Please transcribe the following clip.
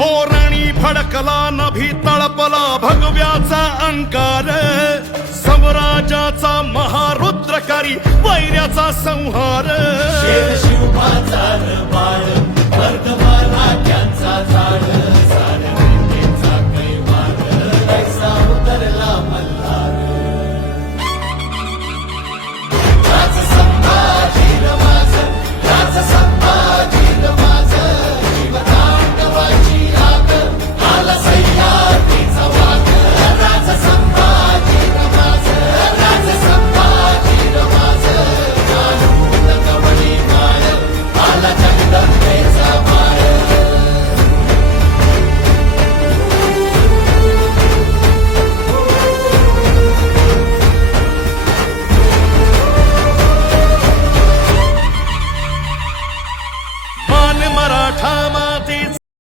ओरणी फडकला नभी तळपला भगव्याचा अंकार. समराजाचा महारुद्रकारी वैऱ्याचा संहार.